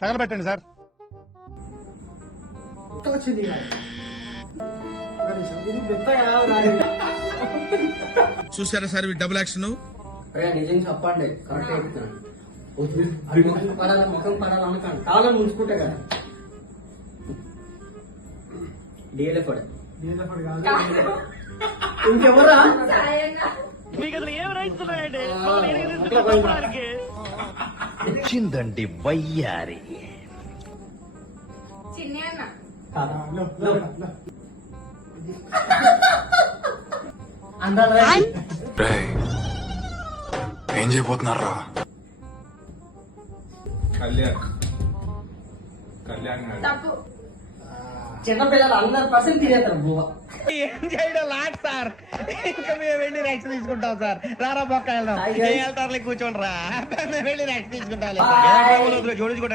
తగలబెట్టండి sir. చూసారా sir double action. నిజం చెప్పండి, కరెక్ట్ అయిపోతున్నాను. ముఖం పడాలనుకోండి, కావాలని ముంచుకుంటే కదా. డిఎల్ఎఫ్ ఇంకెవరా వచ్చిందండి వయ్యారి. ఏం చేయబోతున్నారా? కళ్యాణ్ చిన్నపిల్లలు 100% తినేస్తారు బువ్వ. ఏం చేయడం లాట్ సార్. ఇంకా మేము వెళ్ళి రెక్స్ తీసుకుంటాం సార్. రారా పక్క వెళ్దాం. కూర్చోండి రా, మేము వెళ్ళి రెక్స్ తీసుకుంటాం. జోడించుకుంటాం.